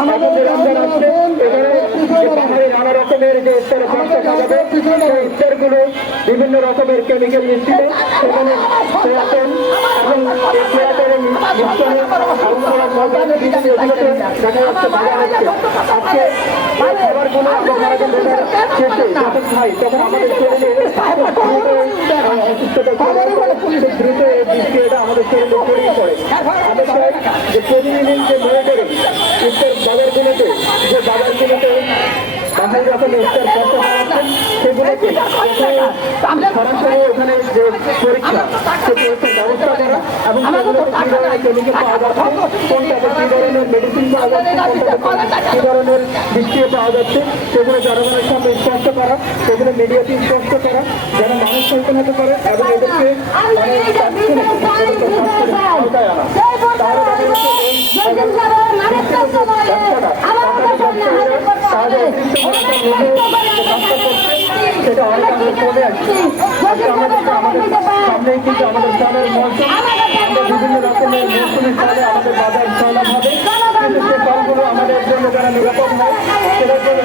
আমাদের নানা রকমের যে ইফতারের ব্যবসা সাজাবে সেই ইফতারগুলো বিভিন্ন রকমের কেমিক্যাল মিশ্রিত সেখানে সোয়াবিন এবং সোয়াবিনের মিশ্রণে দেখা যাচ্ছে ভালো হচ্ছে। আজকে এই খাবারগুলো আমরা সারাদিন শেষে যখন খাই তখন আমাদের শরীরে অসুস্থতা দ্রুত এই বিষয়টা আমাদের শরীরে ছড়িয়ে পড়ে। আমরা চাই যে প্রতিদিন যে মেয়েদের ইফতার বাজারগুলোতে যে বাজারগুলোতে বাজার যখন ইফতার করতে পারছেন সেগুলোকে সরাসরি ওখানে যে পরীক্ষা সে পরীক্ষার ব্যবস্থা করা এবং সেগুলোতে কী ধরনের কেমিক্যাল পাওয়া যাচ্ছে, কোনটাতে কী ধরনের মেডিসিন পাওয়া যাচ্ছে, কোনটাতে কী ধরনের বৃষ্টিও পাওয়া যাচ্ছে সেগুলো জনগণের সামনে স্পষ্ট করা, সেগুলো মিডিয়াতে স্পষ্ট করা যেন মানুষ সচেতন হতে পারে এবং এদেরকে আওতায় আনা। তাহলে সেটা অনেক কমে আসছে। আমাদের সামনেই কিন্তু আমাদের ফলের মৌসুম, আমরা বিভিন্ন রকমের মৌসুমের ফলে আমাদের বাজার সলাভ হবে, কিন্তু সে ফলগুলো আমাদের জন্য যারা নিরাপদ নয় সেটার জন্য